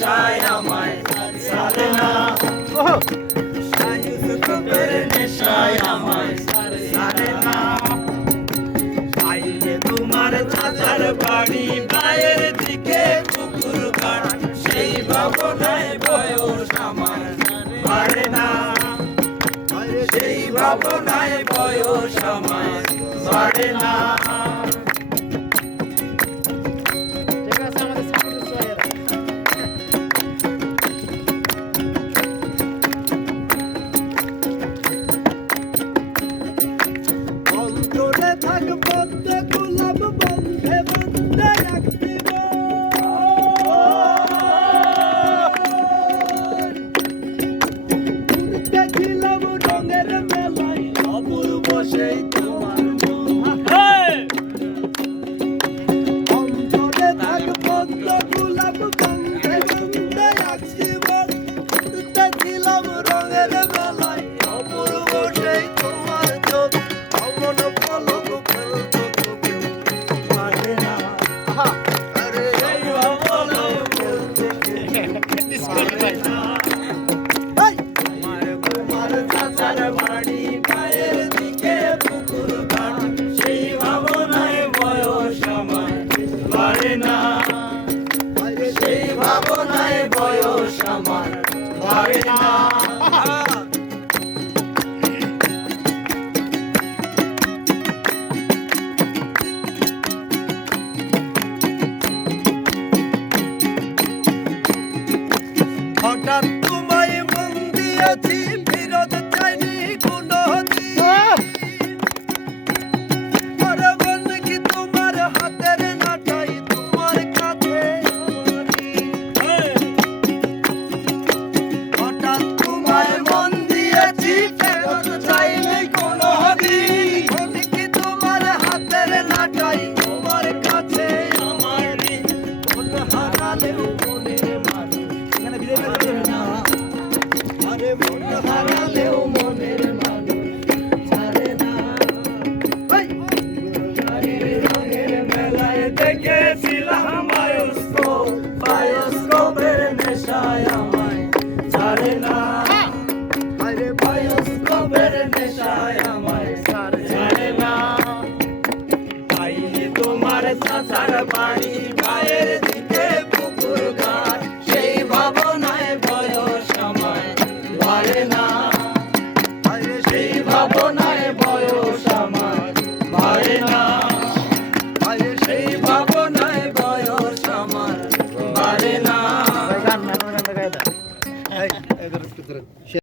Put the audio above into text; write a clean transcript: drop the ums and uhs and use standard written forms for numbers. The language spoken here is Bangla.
নেশায় আমায় ছাড়ে না, সায়ুসুফের নেশায় আমায় ছাড়ে না। আইলে তোমার চাচার বাড়ি বাইরের দিকে পুকুর ঘাট, সেই ভাবনায় বয়স আমার বাড়ে না, সেই ভাবনায় বয়স আমার বাড়ে না। অন্তরে থাক বন্ধে গোলাপ বন্ধে বন্ধে রাখতিব, দেখছিলাম রঙের মেলায় অপূর্ব সেই তোমার মন। অন্তরে থাক বন্ধে গোলাপ বন্ধে বন্ধে রাখতিব, দেখছিলাম রঙের মেলায় অপূর্ব সেই তোমার ছবি। অমন পলক ফেলতো তুমি পারে না, আরে এই পলক ফেলতে পারে না। তোমার চাচার বাড়ি গায়ের দিকে পুকুর ঘাট, সেই ভাবনায় বয়স আমার বাড়ে না, সেই ভাবনায় বয়স আমার বাড়ে না। হঠাৎ তোমায় মন দিয়েছি, ফিরত চাইনি কোনো দিন। আরে মন কি তোমার হাতের নাটাই, তোমার কাছে আমারই। হঠাৎ তোমায় মন দিয়েছি, ফেরত চাইনি কোনো দিন। মন কি তোমার হাতের নাটাই, তোমার কাছে আমারই। মন হারালেও মনের মানুষ এখানে বিদায় করতে না, আরে মন হারালেও মনের মানুষ ছাড়ে না। রঙের মেলায় দেখেছিলাম বায়োস্কোপ, বায়োস্কোপের নেশায় আমায় ছাড়ে না, আরে বায়োস্কোপের নেশায় আমায় ছাড়ে না। আইলে তোমার চাচার বাড়ি বাইরের দিকে পুকুর ঘাট, সেই ভাবনায় বয়স আমায় বাড়ে না, সেই ভাবনায় বয়স আমার বাড়ে না, সেই ভাবনায় বয়স আমার বাড়ে না।